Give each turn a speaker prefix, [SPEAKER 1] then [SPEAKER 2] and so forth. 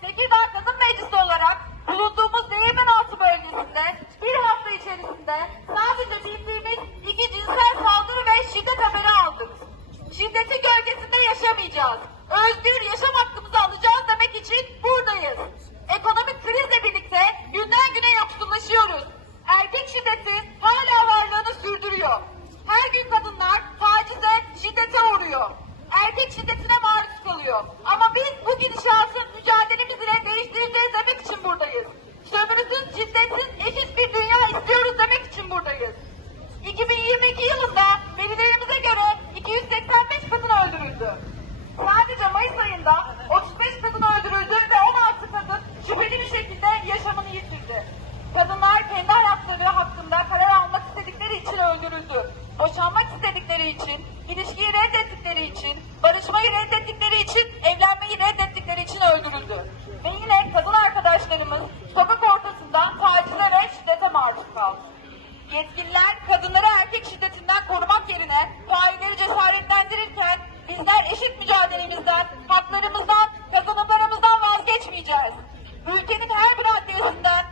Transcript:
[SPEAKER 1] Tekirdağ Kadın Meclisi olarak bulunduğumuz Değirmenaltı bölgesinde bir hafta içerisinde sadece bildiğimiz iki cinsel saldırı ve şiddet haberi aldık. Şiddetin gölgesinde yaşamayacağız. Özgür yaşam hakkımızı alacağız demek için buradayız. Ekonomik krizle birlikte günden güne yoksullaşıyoruz. Erkek şiddeti hala varlığını sürdürüyor. Her gün kadınlar tacize, şiddete uğruyor. Erkek şiddetine routine काय बनाते सुंदर